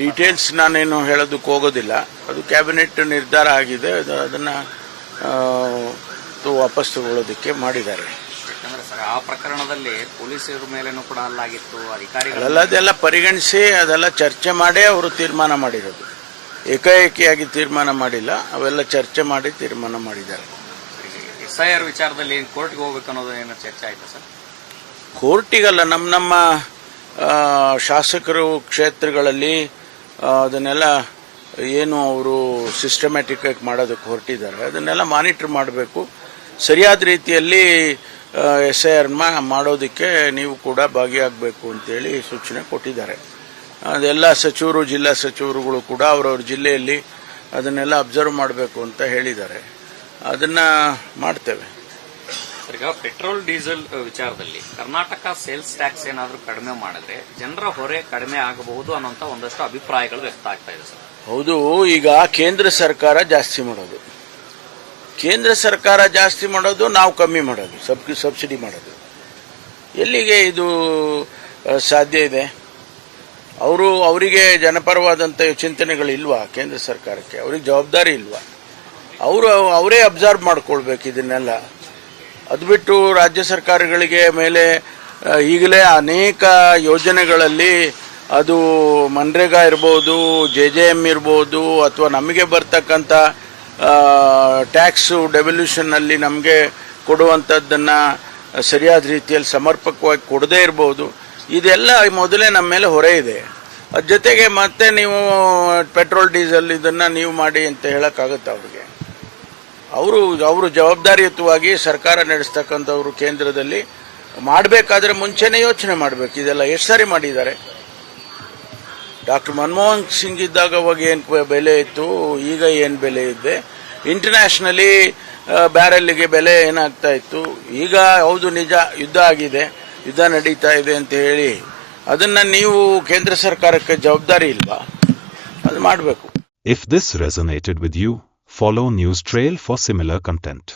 Details ನಾನೇನು ಹೇಳೋದಕ್ಕೆ ಹೋಗೋದಿಲ್ಲ. ಅದು ಕ್ಯಾಬಿನೆಟ್ ನಿರ್ಧಾರ ಆಗಿದೆ. ಅದನ್ನು ವಾಪಸ್ ತಗೊಳ್ಳೋದಕ್ಕೆ ಮಾಡಿದ್ದಾರೆ. ಆ ಪ್ರಕರಣದಲ್ಲಿ ಪೊಲೀಸರ ಮೇಲೇನೂ ಕೂಡ ಅಲ್ಲಾಗಿತ್ತು, ಅಧಿಕಾರಿಗಳು ಅದೆಲ್ಲ ಪರಿಗಣಿಸಿ ಅದೆಲ್ಲ ಚರ್ಚೆ ಮಾಡೇ ಅವರು ತೀರ್ಮಾನ ಮಾಡಿರೋದು. ಏಕಾಏಕಿಯಾಗಿ ತೀರ್ಮಾನ ಮಾಡಿಲ್ಲ, ಅವೆಲ್ಲ ಚರ್ಚೆ ಮಾಡಿ ತೀರ್ಮಾನ ಮಾಡಿದ್ದಾರೆ. SIR ವಿಚಾರದಲ್ಲಿ ಕೋರ್ಟ್ಗೆ ಹೋಗ್ಬೇಕು ಅನ್ನೋದು ಏನೋ ಚರ್ಚೆ ಆಯ್ತಾ ಸರ್? ಕೋರ್ಟಿಗಲ್ಲ, ನಮ್ಮ ಶಾಸಕರು ಕ್ಷೇತ್ರಗಳಲ್ಲಿ ಅದನ್ನೆಲ್ಲ ಏನು ಅವರು ಸಿಸ್ಟಮ್ಯಾಟಿಕ್ ಆಗಿ ಮಾಡೋದಕ್ಕೆ ಹೊರಟಿದ್ದಾರೆ, ಅದನ್ನೆಲ್ಲ ಮಾನಿಟರ್ ಮಾಡಬೇಕು. ಸರಿಯಾದ ರೀತಿಯಲ್ಲಿ SIR ಮಾಡೋದಕ್ಕೆ ನೀವು ಕೂಡ ಭಾಗಿಯಾಗಬೇಕು ಅಂತೇಳಿ ಸೂಚನೆ ಕೊಟ್ಟಿದ್ದಾರೆ. ಅದೆಲ್ಲ ಸಚಿವರು, ಜಿಲ್ಲಾ ಸಚಿವರುಗಳು ಕೂಡ ಅವರವ್ರ ಜಿಲ್ಲೆಯಲ್ಲಿ ಅದನ್ನೆಲ್ಲ ಅಬ್ಸರ್ವ್ ಮಾಡಬೇಕು ಅಂತ ಹೇಳಿದ್ದಾರೆ. ಅದನ್ನು ಮಾಡ್ತೇವೆ. ಈಗ ಪೆಟ್ರೋಲ್ ಡೀಸೆಲ್ ವಿಚಾರದಲ್ಲಿ ಕರ್ನಾಟಕ ಸೇಲ್ಸ್ ಟ್ಯಾಕ್ಸ್ ಏನಾದರೂ ಕಡಿಮೆ ಮಾಡಿದ್ರೆ ಜನರ ಹೊರೆ ಕಡಿಮೆ ಆಗಬಹುದು ಅನ್ನೋಂಥ ಒಂದಷ್ಟು ಅಭಿಪ್ರಾಯಗಳು ವ್ಯಕ್ತ ಆಗ್ತಾ ಇದೆ ಸರ್. ಹೌದು, ಈಗ ಕೇಂದ್ರ ಸರ್ಕಾರ ಜಾಸ್ತಿ ಮಾಡೋದು, ಕೇಂದ್ರ ಸರ್ಕಾರ ಜಾಸ್ತಿ ಮಾಡೋದು, ನಾವು ಕಮ್ಮಿ ಮಾಡೋದು, ಸಬ್ಸಿಡಿ ಮಾಡೋದು. ಎಲ್ಲಿಗೆ ಇದು ಸಾಧ್ಯ ಇದೆ? ಅವರಿಗೆ ಜನಪರವಾದಂಥ ಚಿಂತನೆಗಳಿಲ್ವಾ? ಕೇಂದ್ರ ಸರ್ಕಾರಕ್ಕೆ ಅವ್ರಿಗೆ ಜವಾಬ್ದಾರಿ ಇಲ್ವಾ? ಅವರೇ ಅಬ್ಸರ್ವ್ ಮಾಡ್ಕೊಳ್ಬೇಕು ಇದನ್ನೆಲ್ಲ. ಅದು ಬಿಟ್ಟು ರಾಜ್ಯ ಸರ್ಕಾರಗಳಿಗೆ ಮೇಲೆ ಈಗಲೇ ಅನೇಕ ಯೋಜನೆಗಳಲ್ಲಿ ಅದು ಮನ್ರೇಗಾ ಇರ್ಬೋದು, JJM ಇರ್ಬೋದು, ಅಥವಾ ನಮಗೆ ಬರ್ತಕ್ಕಂಥ ಟ್ಯಾಕ್ಸು ಡೆವಲ್ಯೂಷನ್ನಲ್ಲಿ ನಮಗೆ ಕೊಡುವಂಥದ್ದನ್ನು ಸರಿಯಾದ ರೀತಿಯಲ್ಲಿ ಸಮರ್ಪಕವಾಗಿ ಕೊಡದೇ ಇರ್ಬೋದು. ಇದೆಲ್ಲ ಮೊದಲೇ ನಮ್ಮ ಮೇಲೆ ಹೊರೆ ಇದೆ. ಅದ್ರ ಜೊತೆಗೆ ಮತ್ತೆ ನೀವು ಪೆಟ್ರೋಲ್ ಡೀಸೆಲ್ ಇದನ್ನು ನೀವು ಮಾಡಿ ಅಂತ ಹೇಳೋಕ್ಕಾಗುತ್ತೆ ಅವ್ರಿಗೆ? ಅವರು ಜವಾಬ್ದಾರಿಯುತವಾಗಿ ಸರ್ಕಾರ ನಡೆಸ್ತಕ್ಕಂಥವ್ರು ಕೇಂದ್ರದಲ್ಲಿ ಮಾಡಬೇಕಾದ್ರೆ ಮುಂಚೆನೇ ಯೋಚನೆ ಮಾಡಬೇಕು. ಇದೆಲ್ಲ ಎಷ್ಟು ಸಾರಿ ಮಾಡಿದ್ದಾರೆ. ಡಾಕ್ಟರ್ ಮನಮೋಹನ್ ಸಿಂಗ್ ಇದ್ದಾಗ ಅವಾಗ ಏನು ಬೆಲೆ ಇತ್ತು, ಈಗ ಏನು ಬೆಲೆ ಇದೆ, ಇಂಟರ್ನ್ಯಾಷನಲಿ ಬ್ಯಾರೆಲ್ಗೆ ಬೆಲೆ ಏನಾಗ್ತಾ ಇತ್ತು. ಈಗ ಹೌದು ನಿಜ, ಯುದ್ಧ ಆಗಿದೆ, ಯುದ್ಧ ನಡೀತಾ ಇದೆ ಅಂತ ಹೇಳಿ ಅದನ್ನು ನೀವು ಕೇಂದ್ರ ಸರ್ಕಾರಕ್ಕೆ ಜವಾಬ್ದಾರಿ ಇಲ್ವಾ? ಅದು ಮಾಡಬೇಕು. If this resonated with you, follow News Trail for similar content.